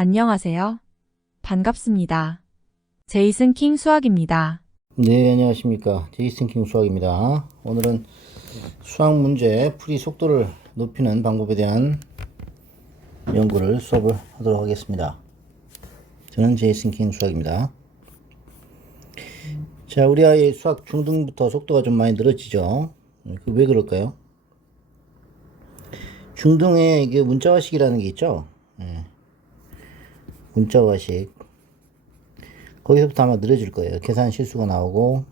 안녕하세요. 반갑습니다. 제이슨 킹 수학입니다. 네, 안녕하십니까. 제이슨 킹 수학입니다. 오늘은 수학 문제 풀이 속도를 높이는 방법에 대한 연구를 수업을 하도록 하겠습니다. 저는 제이슨 킹 수학입니다. 자, 우리 아이 수학 중등부터 속도가 좀 많이 늘어지죠. 왜 그럴까요? 중등에 이게 문자화식이라는 게 있죠. 문자화식. 거기서부터 아마 늘어질 거예요. 계산 실수가 나오고,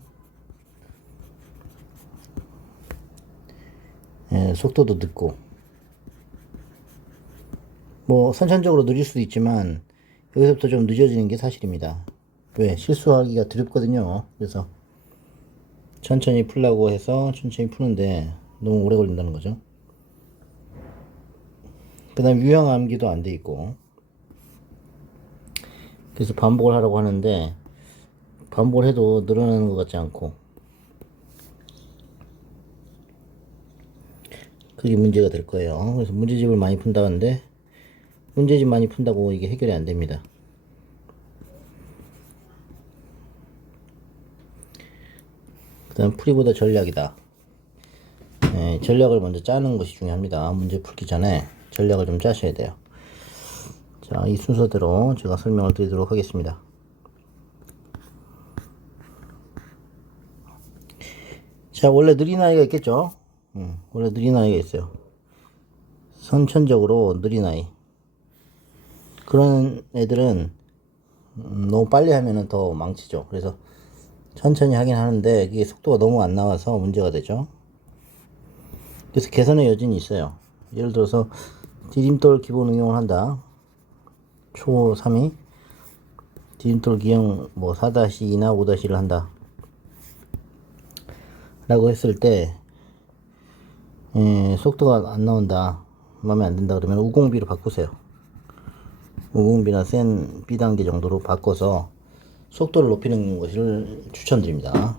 속도도 늦고. 뭐 선천적으로 느릴 수도 있지만 여기서부터 좀 늦어지는 게 사실입니다. 왜? 실수하기가 두렵거든요. 그래서 천천히 풀라고 해서 천천히 푸는데 너무 오래 걸린다는 거죠. 그 다음 유형 암기도 안 돼 있고, 그래서 반복을 하라고 하는데 반복을 해도 늘어나는 것 같지 않고, 그게 문제가 될 거예요. 그래서 문제집을 많이 푼다는데 문제집 많이 푼다고 이게 해결이 안 됩니다. 그 다음 풀이보다 전략이다. 전략을 먼저 짜는 것이 중요합니다. 문제 풀기 전에 전략을 좀 짜셔야 돼요. 자, 이 순서대로 제가 설명을 드리도록 하겠습니다. 자, 원래 느린 아이가 있겠죠? 원래 느린 아이가 있어요. 선천적으로 느린 아이. 그런 애들은 너무 빨리 하면은 더 망치죠. 그래서 천천히 하긴 하는데 이게 속도가 너무 안 나와서 문제가 되죠. 그래서 개선의 여진이 있어요. 예를 들어서 디딤돌 기본 응용을 한다. 초 3이 디딤돌 기형 뭐 4-2나 5-1을 한다 라고 했을 때 속도가 안 나온다, 마음에 안 든다 그러면 우공비로 바꾸세요. 우공비나 센 B단계 정도로 바꿔서 속도를 높이는 것을 추천드립니다.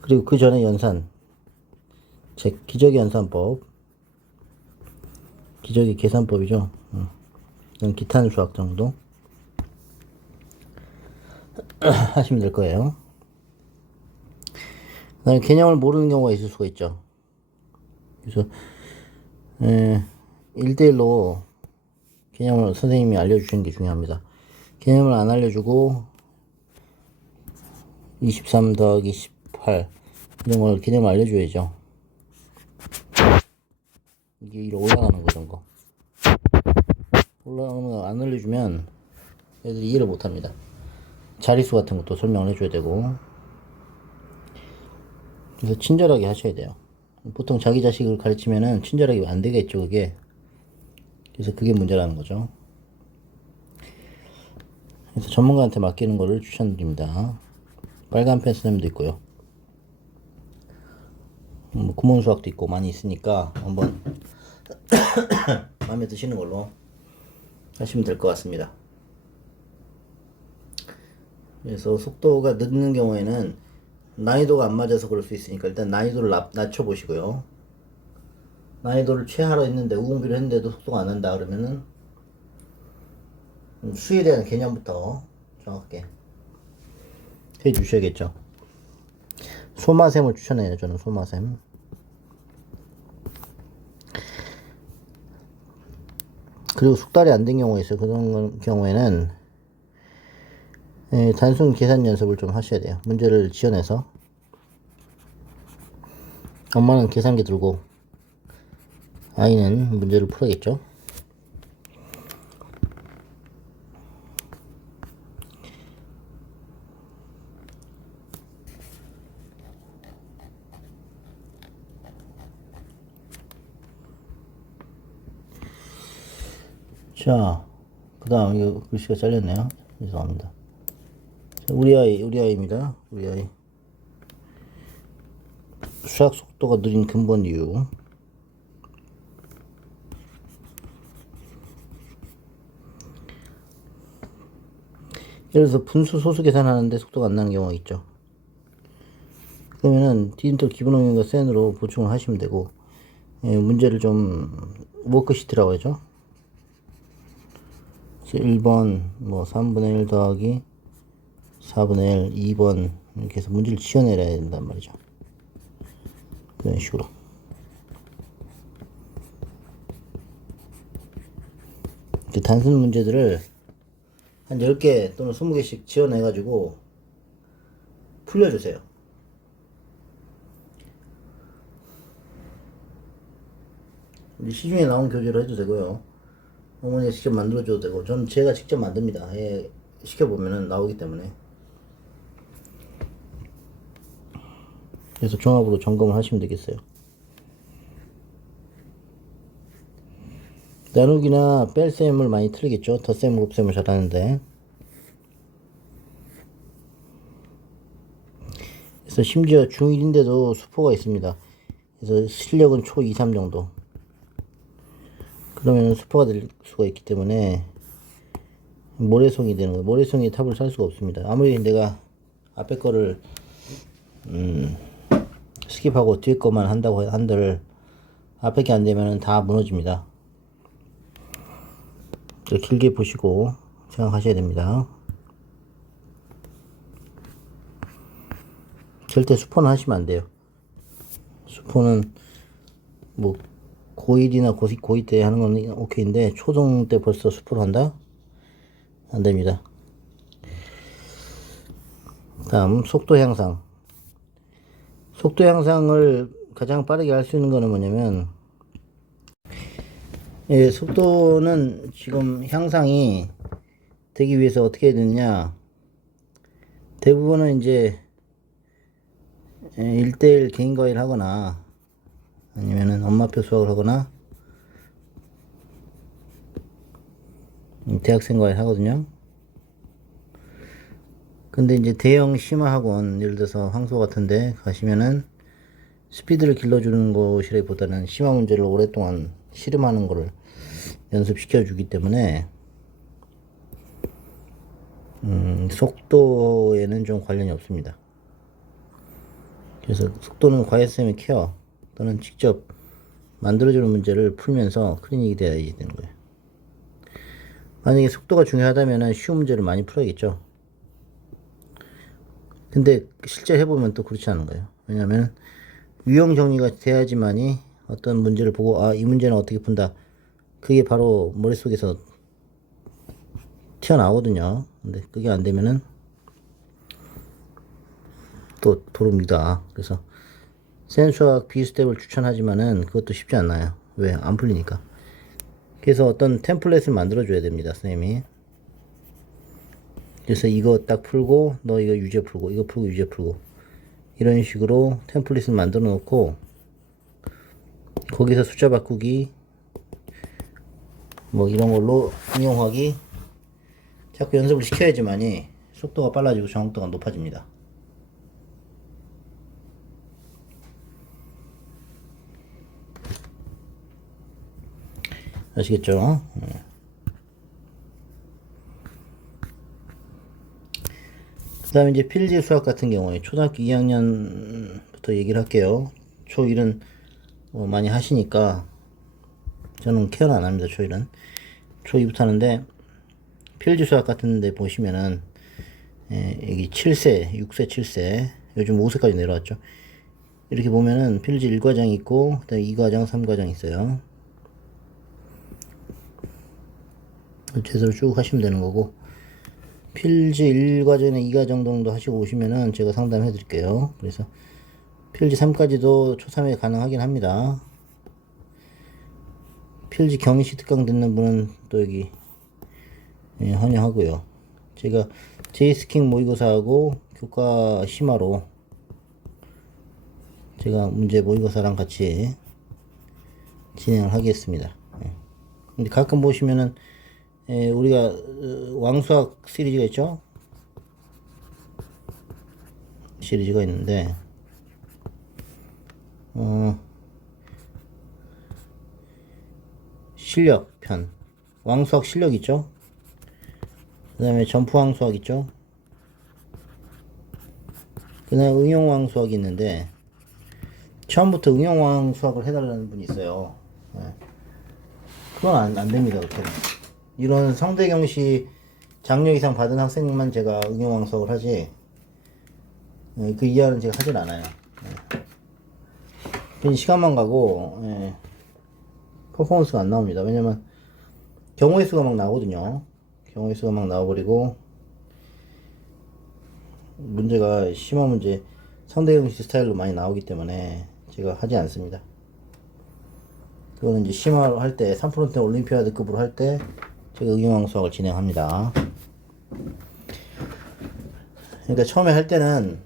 그리고 그 전에 연산, 즉 기저귀 연산법, 기저귀 계산법이죠. 이런 기탄 수학 정도 하시면 될 거예요. 그다음에 개념을 모르는 경우가 있을 수가 있죠. 그래서 1대1로 개념을 선생님이 알려주시는 게 중요합니다. 개념을 안 알려주고 23 더하기 18 이런 걸 개념을 알려줘야죠. 이게 위로 올라가는 거, 이런 거. 올라가는 거 안 알려주면 애들이 이해를 못합니다. 자릿수 같은 것도 설명을 해줘야 되고. 그래서 친절하게 하셔야 돼요. 보통 자기 자식을 가르치면은 친절하게 안 되겠죠, 그게. 그래서 그게 문제라는 거죠. 그래서 전문가한테 맡기는 거를 추천드립니다. 빨간 펜 선생님도 있고요. 구몬 수학도 있고 많이 있으니까 한번 마음에 드시는 걸로 하시면 될 것 같습니다. 그래서 속도가 늦는 경우에는 난이도가 안 맞아서 그럴 수 있으니까 일단 난이도를 낮춰 보시고요. 난이도를 최하로 했는데 우공비를 했는데도 속도가 안 난다 그러면은 수에 대한 개념부터 정확하게 해 주셔야겠죠. 소마셈을 추천해요. 저는 소마셈. 그리고 숙달이 안 된 경우가 있어요. 그런 경우에는 단순 계산 연습을 좀 하셔야 돼요. 문제를 지어내서 엄마는 계산기 들고 아이는 문제를 풀어야겠죠. 자, 그 다음, 이거 글씨가 잘렸네요. 죄송합니다. 자, 우리 아이입니다. 우리 아이. 수학 속도가 느린 근본 이유. 예를 들어서 분수 소수 계산하는데 속도가 안 나는 경우가 있죠. 그러면은 디지털 기본응용과 센으로 보충을 하시면 되고, 예, 문제를 좀 워크시트라고 하죠. 1번 뭐 3분의 1 더하기 4분의 1 2번 이렇게 해서 문제를 지어내야 된단 말이죠. 그런 식으로. 그 단순 문제들을 한 10개 또는 20개씩 지어내가지고 풀려주세요. 시중에 나온 교재로 해도 되고요. 어머니가 직접 만들어줘도 되고, 전 제가 직접 만듭니다. 예, 시켜보면은 나오기 때문에. 그래서 종합으로 점검을 하시면 되겠어요. 나누기나 뺄셈을 많이 틀리겠죠. 덧셈, 곱셈을 잘하는데. 그래서 심지어 중1인데도 수포가 있습니다. 그래서 실력은 초 2, 3 정도. 그러면 수포가 될 수가 있기 때문에 모래성이 되는 거예요. 모래성이 탑을 살 수가 없습니다. 아무리 내가 앞에 거를 스킵하고 뒤에 것만 한다고 한들 앞에 게 안 되면 다 무너집니다. 길게 보시고 생각하셔야 됩니다. 절대 수포는 하시면 안 돼요. 수포는 뭐 고1이나 고2 때 하는 건 오케이인데 초등 때 벌써 수포를 한다? 안 됩니다. 다음 속도 향상. 속도 향상을 가장 빠르게 할 수 있는 거는 뭐냐면, 예, 속도는 지금 향상이 되기 위해서 어떻게 해야 되느냐. 대부분은 이제 1대1 개인 과외를 하거나 아니면은 엄마표 수학을 하거나 대학생 과외를 하거든요. 근데 이제 대형 심화 학원, 예를 들어서 황소 같은데 가시면은 스피드를 길러주는 것이라기보다는 심화 문제를 오랫동안 씨름하는 거를 연습시켜 주기 때문에 속도에는 좀 관련이 없습니다. 그래서 속도는 과외쌤의 케어 또는 직접 만들어주는 문제를 풀면서 클리닉이 돼야지 되는 거예요. 만약에 속도가 중요하다면 쉬운 문제를 많이 풀어야겠죠. 근데 실제 해보면 또 그렇지 않은 거예요. 왜냐하면 유형 정리가 돼야지만이 어떤 문제를 보고, 아, 이 문제는 어떻게 푼다, 그게 바로 머릿속에서 튀어나오거든요. 근데 그게 안 되면은 또 도루입니다. 그래서 센수학 비스텝을 추천하지만은 그것도 쉽지 않아요. 왜? 안 풀리니까. 그래서 어떤 템플릿을 만들어 줘야 됩니다, 선생님이. 그래서 이거 딱 풀고, 너 이거 유제 풀고, 이거 풀고, 유제 풀고, 이런 식으로 템플릿을 만들어 놓고 거기서 숫자 바꾸기 뭐 이런 걸로 응용하기 자꾸 연습을 시켜야지만이 속도가 빨라지고 정확도가 높아집니다. 아시겠죠? 그 다음에 이제 필지 수학 같은 경우에 초등학교 2학년부터 얘기를 할게요. 초1은 많이 하시니까 저는 케어는 안 합니다. 초1은 초2부터 하는데, 필지 수학 같은 데 보시면은 여기 7세, 6세, 7세, 요즘 5세까지 내려왔죠. 이렇게 보면은 필지 1과정이 있고, 그 다음에 2과정, 3과정 있어요. 제대로 쭉 하시면 되는 거고, 필지 1과정이나 2과정 정도 하시고 오시면은 제가 상담해 드릴게요. 그래서 필지 3까지도 초3에 가능하긴 합니다. 필지 경시 특강 듣는 분은 또 여기 환영하고요. 제가 제이스킹 모의고사하고 교과 심화로 제가 문제 모의고사랑 같이 진행을 하겠습니다. 근데 가끔 보시면은 우리가 왕수학 시리즈가 있죠? 시리즈가 있는데 실력 편 왕수학 실력 있죠? 그 다음에 점프 왕수학 있죠? 그 다음에 응용 왕수학이 있는데 처음부터 응용 왕수학을 해달라는 분이 있어요. 네. 그건 안 됩니다. 그렇게 이런 성대경시 장려 이상 받은 학생만 제가 응용 왕수학을 하지 그 이하는 제가 하진 않아요. 괜히 시간만 가고 퍼포먼스가 안 나옵니다. 왜냐면 경우의 수가 막 나오거든요. 경우의 수가 막 나와버리고 문제가 심한 문제 성대경시 스타일로 많이 나오기 때문에 제가 하지 않습니다. 그거는 이제 심화로 할 때 3% 올림피아드급으로 할 때 제가 응용왕 수학을 진행합니다. 그러니까 처음에 할 때는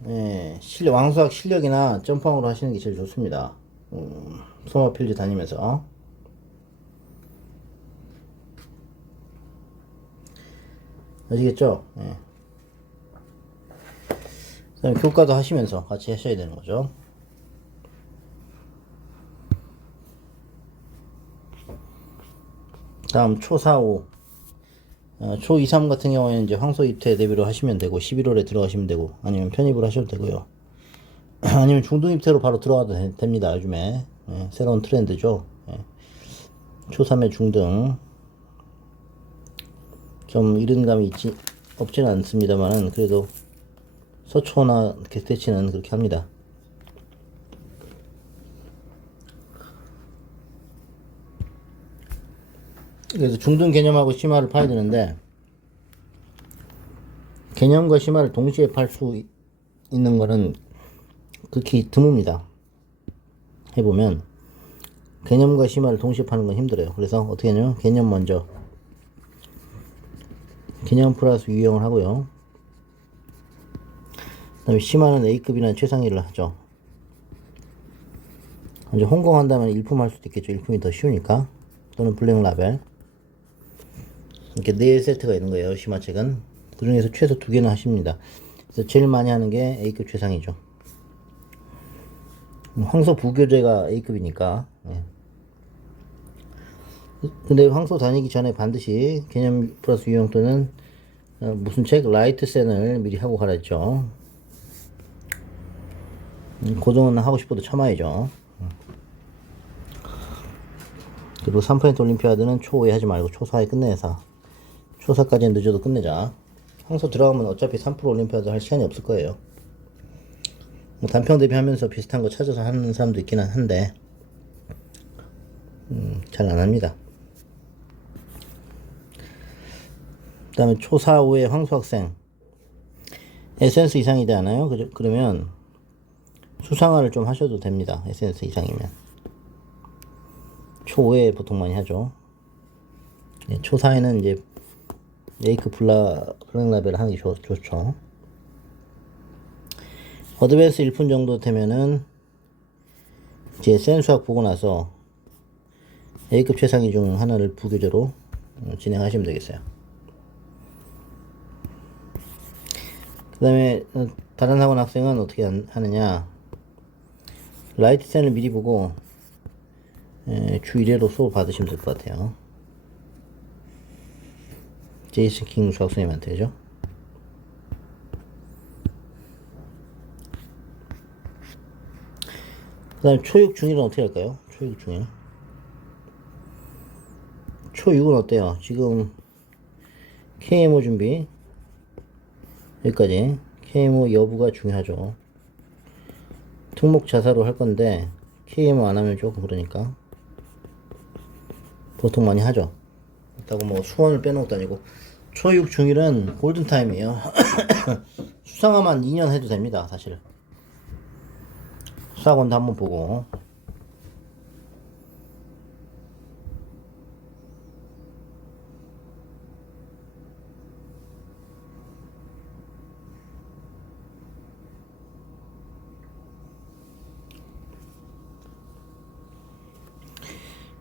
왕수학 실력이나 점프왕으로 하시는 게 제일 좋습니다. 소마필드 다니면서 아시겠죠? 그다음에 교과도 하시면서 같이 하셔야 되는 거죠. 다음 초 4, 5 초 2, 3 같은 경우에는 이제 황소 입퇴 대비로 하시면 되고 11월에 들어가시면 되고 아니면 편입을 하셔도 되고요. 아니면 중등 입퇴로 바로 들어가도 됩니다. 요즘에 새로운 트렌드죠. 초 3의 중등 좀 이른 감이 없지는 않습니다만은 그래도 서초나 객대치는 그렇게 합니다. 그래서 중등 개념하고 심화를 파야 되는데 개념과 심화를 동시에 팔 수 있는 거는 극히 드뭅니다. 해보면 개념과 심화를 동시에 파는 건 힘들어요. 그래서 어떻게 하냐면 개념 먼저 개념 플러스 유형을 하고요. 그 다음에 심화는 A급이나 최상위를 하죠. 이제 홍콩한다면 일품 할 수도 있겠죠. 일품이 더 쉬우니까. 또는 블랙 라벨. 이렇게 4세트가 있는 거예요. 심화책은. 그 중에서 최소 2개는 하십니다. 그래서 제일 많이 하는 게 A급 최상이죠. 황소 부교재가 A급이니까. 근데 황소 다니기 전에 반드시 개념 플러스 유형 또는 무슨 책? 라이트센을 미리 하고 가라했죠. 고정은 하고 싶어도 참아야죠. 그리고 3% 올림피아드는 초5에 하지 말고 초4에 끝내서 초4까지는 늦어도 끝내자. 황소 들어가면 어차피 3% 올림피아드 할 시간이 없을 거예요. 뭐 단평 대비하면서 비슷한 거 찾아서 하는 사람도 있기는 한데 잘 안 합니다. 그 다음에 초4, 5의 황소 학생 에센스 이상이 되잖아요. 그러면 수상화를 좀 하셔도 됩니다. 에센스 이상이면 초5에 보통 많이 하죠. 초4에는 이제 A급 블랙 라벨 하는 게 좋죠. 어드밴스 1분 정도 되면은 이제 센 수학 보고 나서 A급 최상위 중 하나를 부교재로 진행하시면 되겠어요. 그 다음에 다른 학원 학생은 어떻게 하느냐, 라이트 센을 미리 보고 주 1회로 수업 받으시면 될 것 같아요. 제이슨 킹 수학 선생님한테죠. 그 다음에 초6 중1은 어떻게 할까요? 초6 중1 초6은 어때요? 지금 KMO 준비 여기까지. KMO 여부가 중요하죠. 특목 자사로 할 건데 KMO 안 하면 조금 그러니까 보통 많이 하죠. 그렇다고 뭐 수원을 빼놓은 것도 아니고. 초6 중1은 골든타임이에요. 수상화만 2년 해도 됩니다. 사실 수학원도 한번 보고.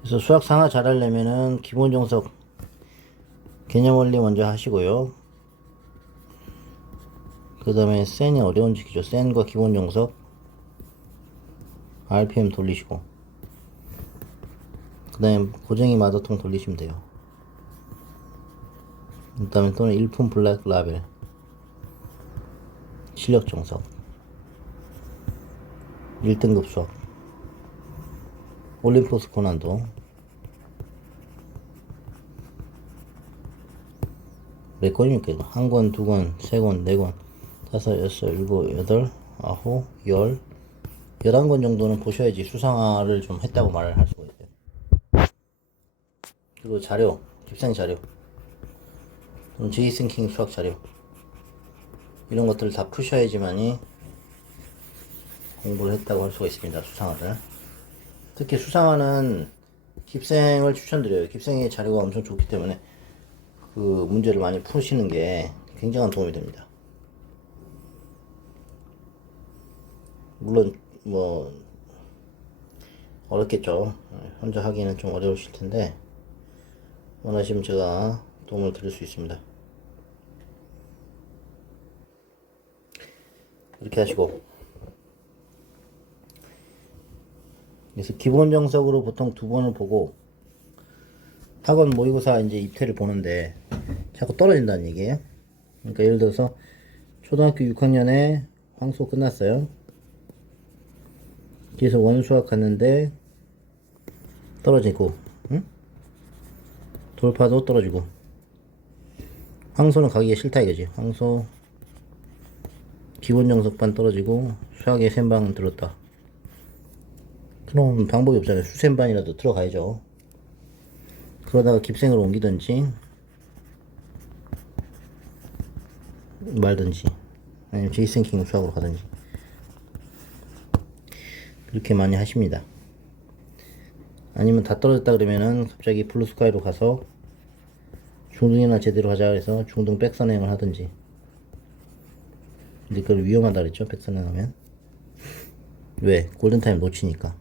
그래서 수학 상하 잘하려면은 기본 정석 개념 원리 먼저 하시고요. 그 다음에 센이 어려운 지키죠. 센과 기본 정석 RPM 돌리시고, 그 다음에 고쟁이 마더통 돌리시면 돼요. 그 다음에 또는 일품 블랙 라벨 실력 정석 1등급 수학 올림포스 고난도 몇 권입니까 이거? 한 권, 두 권, 세 권, 네 권, 다섯, 여섯, 일곱, 여덟, 아홉, 열 11권 정도는 보셔야지 수상화를 좀 했다고 말을 할 수가 있어요. 그리고 자료, 깁생 자료, 제이슨 킹 수학 자료, 이런 것들을 다 푸셔야지만이 공부를 했다고 할 수가 있습니다. 수상화를. 특히 수상화는 깁생을 추천드려요. 깁생의 자료가 엄청 좋기 때문에 그 문제를 많이 푸시는 게 굉장한 도움이 됩니다. 물론 뭐 어렵겠죠. 혼자 하기는 좀 어려우실 텐데 원하시면 제가 도움을 드릴 수 있습니다. 이렇게 하시고, 그래서 기본 정석으로 보통 두 번을 보고 학원 모의고사 이제 입태를 보는데 자꾸 떨어진다는 얘기예요. 그러니까 예를 들어서 초등학교 6학년에 황소 끝났어요. 그래서 원수학 갔는데 떨어지고, 응? 돌파도 떨어지고, 황소는 가기가 싫다 이거지. 황소 기본 정석반 떨어지고 수학에 샘방 들었다. 그럼 방법이 없잖아요. 수샘반이라도 들어가야죠. 그러다가 깁생으로 옮기든지 말든지 아니면 제이슨 킹 수학으로 가든지 그렇게 많이 하십니다. 아니면 다 떨어졌다 그러면은 갑자기 블루스카이로 가서 중등이나 제대로 하자 해서 중등 백선행을 하든지. 근데 그걸 위험하다 그랬죠, 백선행 하면. 왜? 골든타임 놓치니까.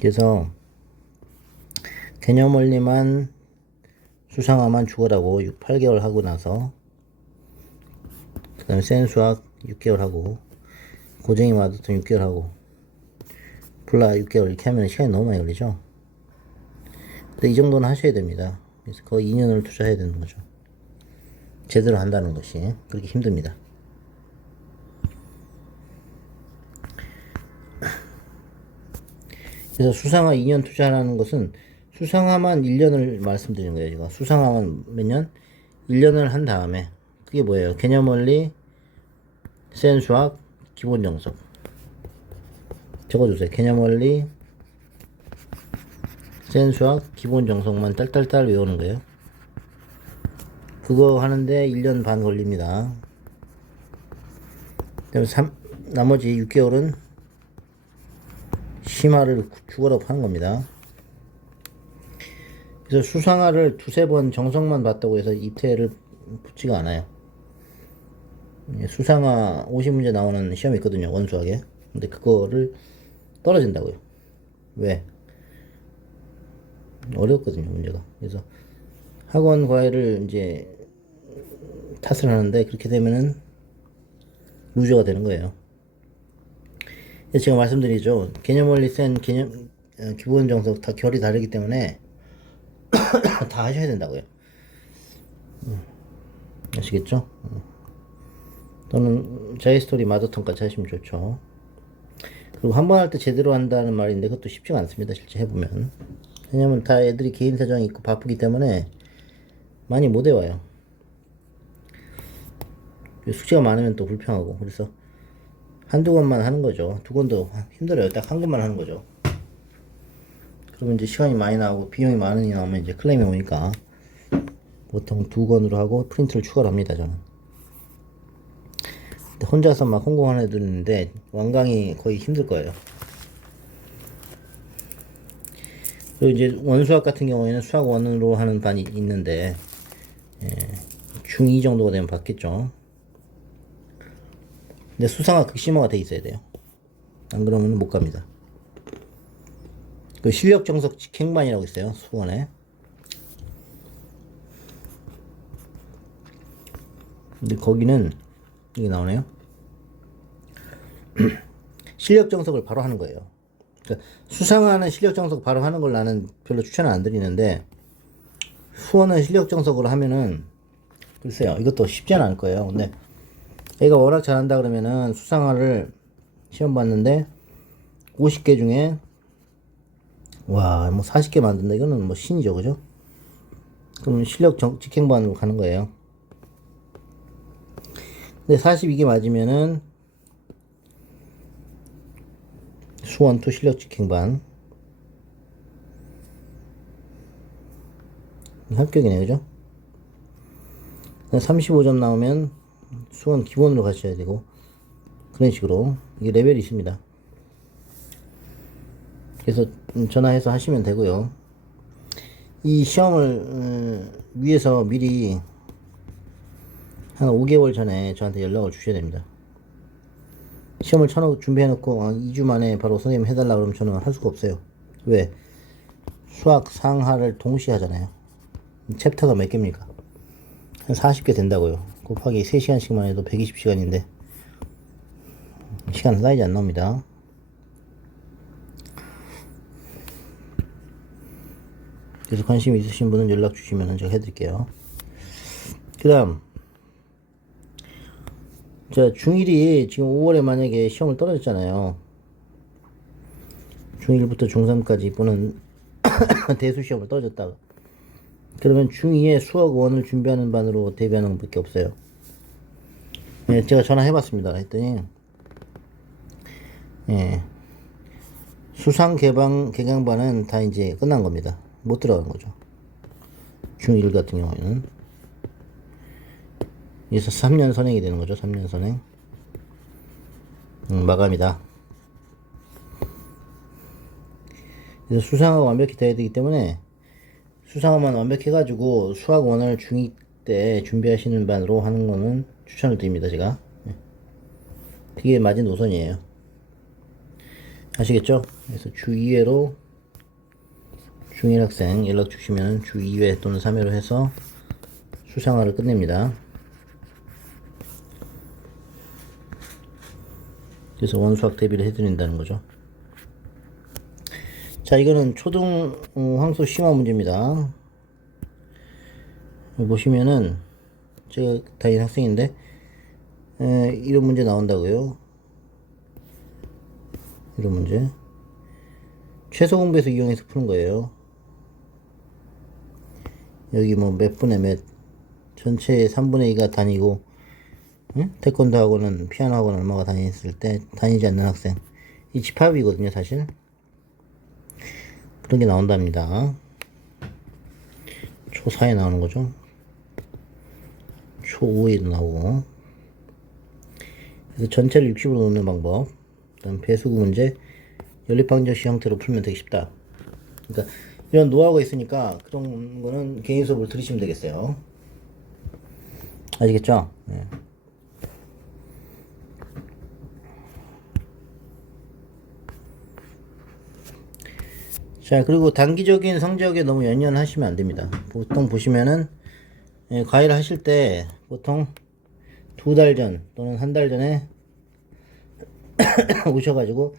그래서 개념 원리만 수상화만 죽어라고 8개월 하고 나서 그 다음에 센 수학 6개월 하고 고쟁이 마더통 6개월 하고 블라 6개월 이렇게 하면 시간이 너무 많이 걸리죠. 근데 이 정도는 하셔야 됩니다. 그래서 거의 2년을 투자해야 되는 거죠. 제대로 한다는 것이 그렇게 힘듭니다. 그래서 수상화 2년 투자하는 것은 수상화만 1년을 말씀드리는 거예요. 제가 수상화만 몇 년? 1년을 한 다음에 그게 뭐예요? 개념 원리, 센 수학, 기본 정석 적어주세요. 개념 원리, 센 수학, 기본 정석만 딸딸딸 외우는 거예요. 그거 하는데 1년 반 걸립니다. 나머지 6개월은 심화를 죽어라 하는 겁니다. 그래서 수상화를 두세 번 정석만 봤다고 해서 입태를 붙지가 않아요. 수상화 50문제 나오는 시험이 있거든요, 원수학에. 근데 그거를 떨어진다고요. 왜? 어렵거든요, 문제가. 그래서 학원 과외를 이제 탓을 하는데 그렇게 되면은 루저가 되는 거예요. 그래서 제가 말씀드리죠. 개념 원리 센 기본 정석 다 결이 다르기 때문에 다 하셔야 된다고요. 아시겠죠? 또는 자이스토리 마더턴까지 하시면 좋죠. 그리고 한 번 할 때 제대로 한다는 말인데 그것도 쉽지가 않습니다. 실제 해보면. 왜냐면 다 애들이 개인 사정이 있고 바쁘기 때문에 많이 못 외워요. 숙제가 많으면 또 불평하고. 그래서 한두 권만 하는 거죠. 두 권도 힘들어요. 딱 한 권만 하는 거죠. 그러면 이제 시간이 많이 나오고 비용이 많으니 나오면 이제 클레임이 오니까 보통 두 권으로 하고 프린트를 추가를 합니다, 저는. 근데 혼자서 막 홍콩하는 애들 있는데 완강이 거의 힘들 거예요. 그리고 이제 원수학 같은 경우에는 수학 원으로 하는 반이 있는데 중2 정도가 되면 받겠죠. 근데 수상화 극심화가 돼 있어야 돼요. 안 그러면 못 갑니다. 그 실력 정석 직행반이라고 있어요, 수원에. 근데 거기는 이게 나오네요. 실력 정석을 바로 하는 거예요. 그러니까 수상화는 실력 정석 바로 하는 걸 나는 별로 추천을 안 드리는데, 수원은 실력 정석으로 하면은 글쎄요, 이것도 쉽지는 않을 거예요. 근데 애가 워낙 잘한다 그러면은 수상화를 시험 봤는데 50개 중에 와, 뭐 40개 만든다. 이거는 뭐 신이죠, 그죠? 그럼 실력 직행반으로 가는 거예요. 근데 42개 맞으면은 수원 투 실력 직행반 합격이네, 그죠? 35점 나오면 수원 기본으로 가셔야 되고, 그런 식으로 이게 레벨이 있습니다. 그래서 전화해서 하시면 되고요. 이 시험을 위해서 미리 한 5개월 전에 저한테 연락을 주셔야 됩니다. 시험을 준비해놓고 2주 만에 바로 선생님 해달라 그러면 저는 할 수가 없어요. 왜? 수학 상하를 동시에 하잖아요. 챕터가 몇 개입니까? 한 40개 된다고요. 곱하기 3시간씩만 해도 120시간인데 시간 사이즈 안 나옵니다. 그래서 관심 있으신 분은 연락 주시면 제가 해드릴게요. 그 다음, 자, 중1이 지금 5월에 만약에 시험을 떨어졌잖아요. 중1부터 중3까지 보는 대수 시험을 떨어졌다. 그러면 중2에 수학 1을 준비하는 반으로 대비하는 것밖에 없어요. 예, 제가 전화해봤습니다. 했더니, 예, 수상 개강반은 다 이제 끝난 겁니다. 못 들어간 거죠. 중1 같은 경우에는. 그래서 3년 선행이 되는 거죠. 3년 선행. 마감이다. 그래서 수상화가 완벽히 돼야 되기 때문에 수상화만 완벽해가지고 수학 1을 중2 때 준비하시는 반으로 하는 거는 추천을 드립니다. 제가. 그게 맞은 노선이에요. 아시겠죠? 그래서 주 2회로 중1 학생 연락 주시면 주 2회 또는 3회로 해서 수상화를 끝냅니다. 그래서 원수학 대비를 해드린다는 거죠. 자, 이거는 초등 황소 심화 문제입니다. 보시면은 제가 다닌 학생인데 이런 문제 나온다고요. 이런 문제 최소 공부에서 이용해서 푸는 거예요. 여기 뭐 몇 분의 몇 전체의 3분의 2가 다니고, 응? 태권도 학원은 피아노 학원 얼마가 다녔을 때 다니지 않는 학생, 이 집합이거든요 사실. 그런 게 나온답니다. 초4에 나오는 거죠. 초5에도 나오고. 그래서 전체를 60으로 놓는 방법. 그다음 배수구 문제 연립방정식 형태로 풀면 되게 쉽다. 그러니까 이런 노하우가 있으니까 그런 거는 개인 수업을 들으시면 되겠어요. 아시겠죠? 네. 자, 그리고 단기적인 성적에 너무 연연하시면 안 됩니다. 보통 보시면은 과외를 하실 때 보통 2달 전 또는 1달 전에 오셔가지고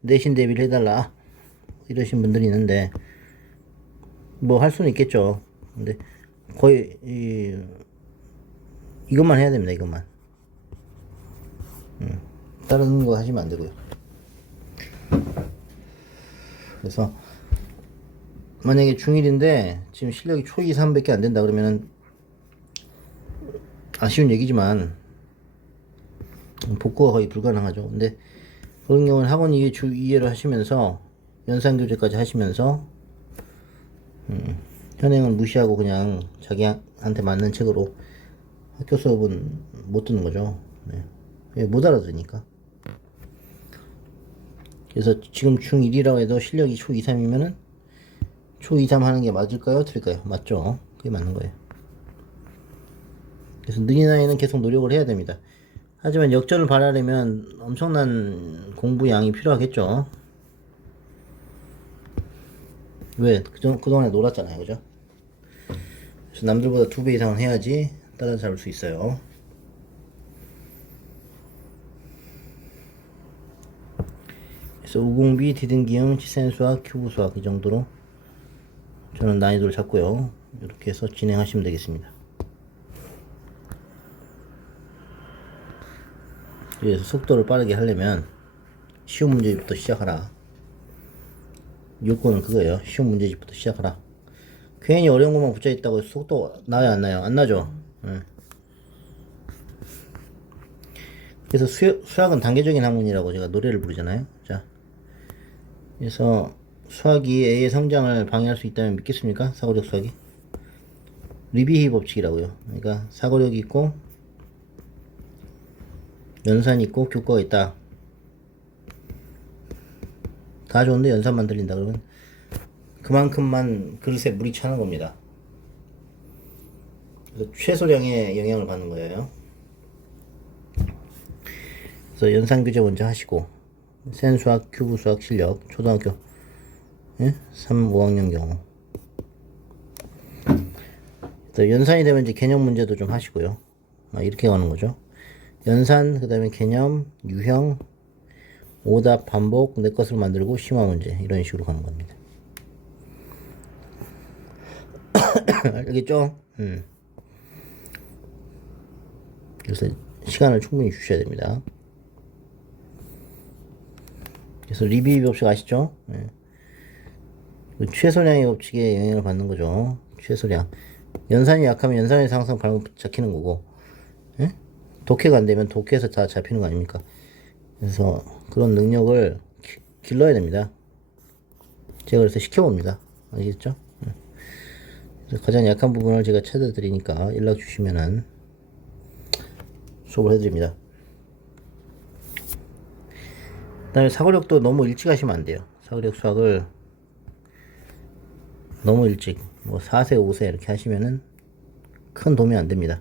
내신 대비를 해달라 이러신 분들이 있는데, 뭐 할 수는 있겠죠. 근데 거의 이것만 해야 됩니다. 이것만. 다른 거 하시면 안 되고요. 그래서 만약에 중1인데 지금 실력이 초2, 3밖에 안 된다 그러면은 아쉬운 얘기지만 복구가 거의 불가능하죠. 근데 그런 경우는 학원 2회 주 2회로 하시면서 연산교재까지 하시면서 현행은 무시하고 그냥 자기한테 맞는 책으로 학교 수업은 못 듣는 거죠. 네. 못 알아들으니까. 그래서 지금 중1이라고 해도 실력이 초2, 3이면은 초2, 3 하는 게 맞을까요? 틀릴까요? 맞죠. 그게 맞는 거예요. 그래서 느린 아이는 계속 노력을 해야 됩니다. 하지만 역전을 바라려면 엄청난 공부 양이 필요하겠죠. 왜? 그동안에 놀았잖아요. 그죠? 그래서 남들보다 2배 이상은 해야지 따라잡을 수 있어요. 그래서 우공비, 디등기응, 치센수학, 큐브수학 이 정도로 저는 난이도를 잡고요. 이렇게 해서 진행하시면 되겠습니다. 그래서 속도를 빠르게 하려면 쉬운 문제집부터 시작하라. 요건은 그거예요. 쉬운 문제집부터 시작하라. 괜히 어려운 것만 붙여있다고 속도 나요, 안 나요? 안 나죠? 네. 그래서 수학은 단계적인 학문이라고 제가 노래를 부르잖아요. 자, 그래서 수학이 A의 성장을 방해할 수 있다면 믿겠습니까? 사고력 수학이? 리비히 법칙이라고요. 그러니까 사고력이 있고 연산이 있고 교과가 있다. 다 좋은데 연산만 들린다 그러면 그만큼만 그릇에 물이 차는 겁니다. 그래서 최소량의 영향을 받는 거예요. 그래서 연산 교재 먼저 하시고 센 수학, 큐브 수학 실력 초등학교 3, 5학년 경우 연산이 되면 이제 개념 문제도 좀 하시고요. 이렇게 가는 거죠. 연산, 그 다음에 개념, 유형, 오답, 반복, 내 것으로 만들고 심화 문제 이런 식으로 가는 겁니다. 알겠죠? 그래서 시간을 충분히 주셔야 됩니다. 그래서 리뷰 법칙 아시죠? 최소량의 법칙에 영향을 받는 거죠. 최소량. 연산이 약하면 연산의 상승 발목 잡히는 거고, 독해가 안 되면 독해에서 다 잡히는 거 아닙니까? 그래서 그런 능력을 길러야 됩니다. 제가 그래서 시켜봅니다. 아시겠죠? 그래서 가장 약한 부분을 제가 찾아드리니까 연락 주시면은 수업을 해드립니다. 그 다음에 사고력도 너무 일찍 하시면 안 돼요. 사고력 수학을 너무 일찍, 뭐 4세, 5세 이렇게 하시면은 큰 도움이 안 됩니다.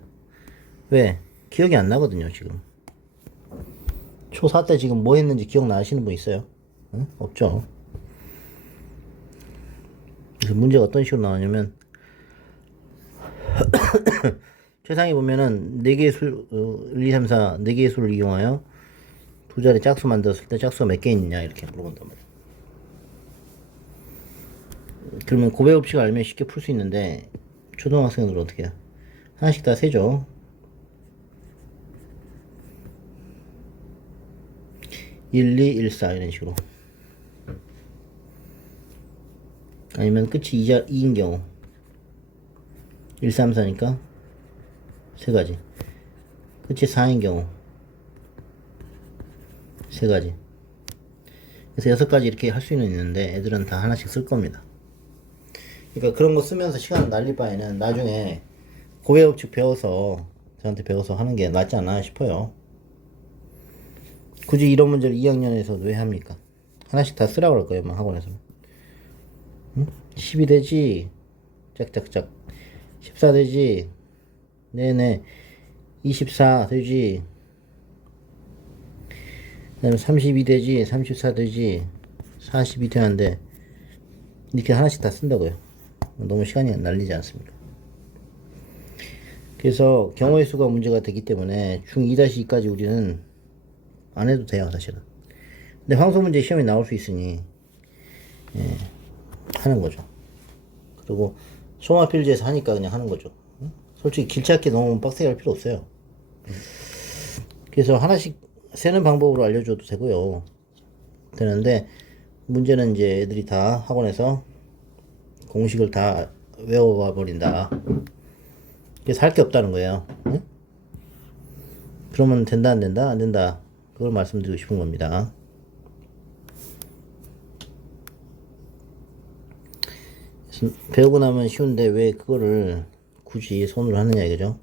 왜? 기억이 안 나거든요, 지금. 초4 때 지금 뭐 했는지 기억나시는 분 있어요? 응? 없죠. 그래서 문제가 어떤 식으로 나오냐면, 최상위 보면은 4개의 수, 1, 2, 3, 4, 4개의 수를 이용하여 두 자리 짝수 만들었을 때 짝수가 몇 개 있느냐, 이렇게 물어본단 말이에요. 그러면 고배 법칙을 알면 쉽게 풀 수 있는데, 초등학생들은 어떻게 해요? 하나씩 다 세죠. 1, 2, 1, 4 이런 식으로. 아니면 끝이 2인 경우 1, 3, 4니까 3가지. 끝이 4인 경우 3가지. 그래서 6가지 이렇게 할 수는 있는데 애들은 다 하나씩 쓸 겁니다. 그러니까 그런 거 쓰면서 시간을 날릴 바에는 나중에 고배법칙 배워서 저한테 배워서 하는 게 낫지 않나 싶어요. 굳이 이런 문제를 2학년에서도 왜 합니까? 하나씩 다 쓰라고 할 거예요, 학원에서. 10이 되지? 짝짝짝. 14 되지? 네네. 24 되지? 그 다음에 32 되지? 34 되지? 42 되는데, 이렇게 하나씩 다 쓴다고요. 너무 시간이 날리지 않습니까? 그래서 경우의 수가 문제가 되기 때문에 중2-2까지 우리는 안 해도 돼요, 사실은. 근데 황소 문제 시험에 나올 수 있으니, 하는 거죠. 그리고 소마필드에서 하니까 그냥 하는 거죠. 솔직히 길찾기 너무 빡세게 할 필요 없어요. 그래서 하나씩 세는 방법으로 알려줘도 되고요. 되는데 문제는 이제 애들이 다 학원에서 공식을 다 외워봐 버린다. 그래서 할 게 없다는 거예요. 응? 그러면 된다 안 된다? 안 된다. 그걸 말씀드리고 싶은 겁니다. 배우고 나면 쉬운데 왜 그거를 굳이 손으로 하느냐 이거죠.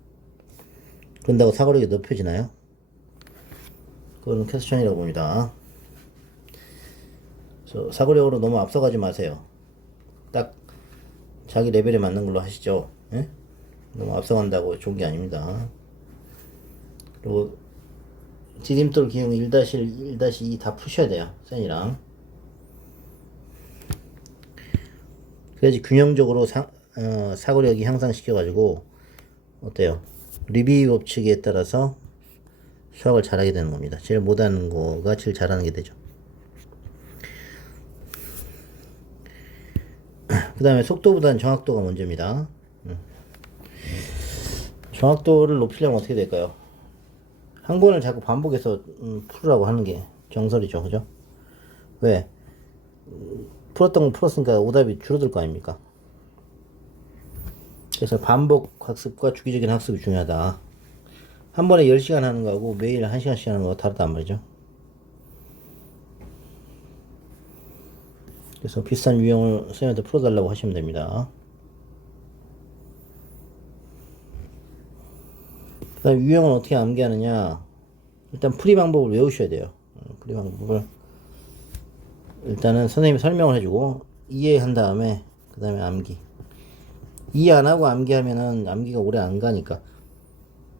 그런다고 사고력이 높여지나요? 그거는 퀘스천이라고 봅니다. 그래서 사고력으로 너무 앞서가지 마세요. 딱 자기 레벨에 맞는 걸로 하시죠. 예? 너무 앞서간다고 좋은 게 아닙니다. 그리고 디딤돌 기능 1-1, 1-2 다 푸셔야 돼요. 센이랑. 그래야지 균형적으로 사고력이 향상시켜가지고 어때요? 리비 법칙에 따라서 수학을 잘하게 되는 겁니다. 제일 못하는 거가 제일 잘하는 게 되죠. 그 다음에 속도보다는 정확도가 문제입니다. 정확도를 높이려면 어떻게 될까요? 한 권을 자꾸 반복해서 풀으라고 하는 게 정설이죠. 그죠? 왜? 풀었던 거 풀었으니까 오답이 줄어들 거 아닙니까? 그래서 반복 학습과 주기적인 학습이 중요하다. 한 번에 10시간 하는 거하고 매일 1시간씩 하는 거가 다르단 말이죠. 그래서 비슷한 유형을 선생님한테 풀어달라고 하시면 됩니다. 그 다음 유형은 어떻게 암기하느냐. 일단 풀이 방법을 외우셔야 돼요. 풀이 방법을 일단은 선생님이 설명을 해주고 이해한 다음에 그 다음에 암기. 이해 안 하고 암기하면은 암기가 오래 안 가니까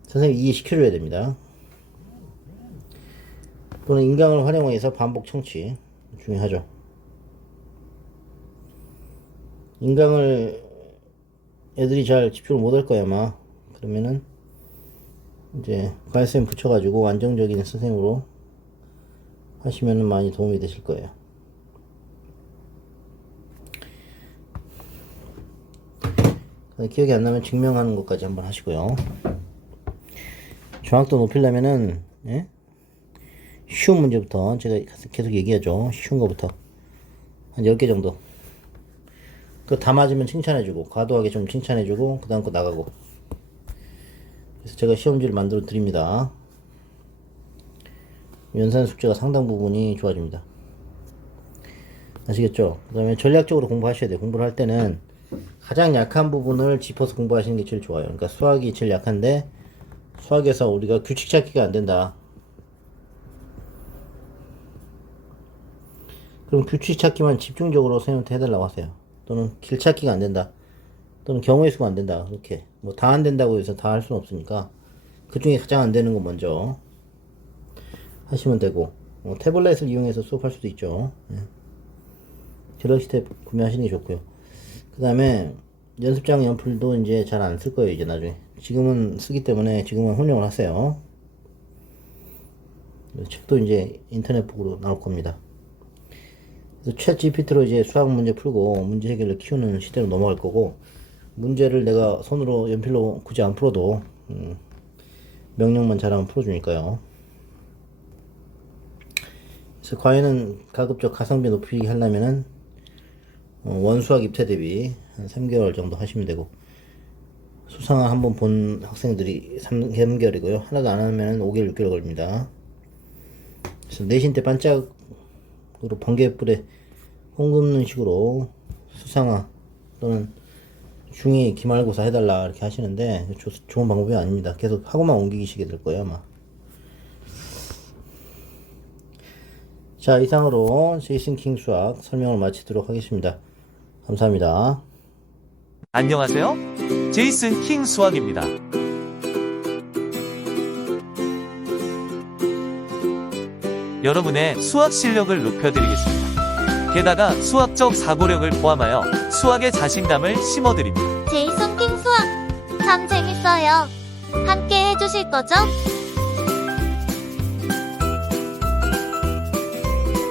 선생님이 이해시켜줘야 됩니다. 또는 인강을 활용해서 반복 청취 중요하죠. 인강을 애들이 잘 집중을 못할 거야 아마. 그러면은 이제 과외쌤 붙여가지고 안정적인 선생님으로 하시면은 많이 도움이 되실 거예요. 기억이 안 나면 증명하는 것까지 한번 하시고요. 정확도 높이려면은 예? 쉬운 문제부터 제가 계속 얘기하죠. 쉬운 거부터 한 10개 정도. 그 다 맞으면 칭찬해주고 과도하게 좀 칭찬해주고 그 다음 거 나가고. 그래서 제가 시험지를 만들어 드립니다. 연산 숙제가 상당 부분이 좋아집니다. 아시겠죠? 그 다음에 전략적으로 공부하셔야 돼요. 공부를 할 때는 가장 약한 부분을 짚어서 공부하시는 게 제일 좋아요. 그러니까 수학이 제일 약한데 수학에서 우리가 규칙 찾기가 안 된다. 그럼 규칙 찾기만 집중적으로 선생님한테 해달라고 하세요. 또는 길 찾기가 안 된다. 또는 경우의 수가 안 된다. 그렇게 뭐 다 안 된다고 해서 다 할 수는 없으니까 그 중에 가장 안 되는 거 먼저 하시면 되고 태블릿을 이용해서 수업할 수도 있죠. 갤럭시 탭 구매하시는 게 좋고요. 그 다음에 연습장 연필도 이제 잘 안 쓸 거예요. 이제 나중에 지금은 쓰기 때문에 지금은 혼용을 하세요. 책도 이제 인터넷 북으로 나올 겁니다. 그래서 챗 GPT로 이제 수학 문제 풀고 문제 해결을 키우는 시대로 넘어갈 거고, 문제를 내가 손으로 연필로 굳이 안 풀어도 명령만 잘하면 풀어주니까요. 그래서 과외는 가급적 가성비 높이기 하려면은 원수학 입퇴 대비 한 3개월 정도 하시면 되고, 수상화 한번 본 학생들이 3개월이고요. 하나도 안 하면은 5개월, 6개월 걸립니다. 그래서 내신 때 반짝으로 번개불에 홍 굽는 식으로 수상화 또는 중2 기말고사 해달라 이렇게 하시는데 좋은 방법이 아닙니다. 계속 하고만 옮기시게 될 거예요 아마. 자, 이상으로 제이슨 킹 수학 설명을 마치도록 하겠습니다. 감사합니다. 안녕하세요. 제이슨 킹 수학입니다. 여러분의 수학 실력을 높여드리겠습니다. 게다가 수학적 사고력을 포함하여 수학의 자신감을 심어드립니다. 제이슨 킹 수학 참 재밌어요. 함께 해주실 거죠?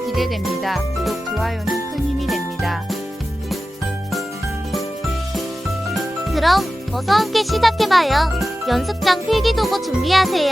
기대됩니다. 구독, 좋아요는 큰 힘이 됩니다. 그럼 어서 함께 시작해봐요. 연습장 필기도구 준비하세요.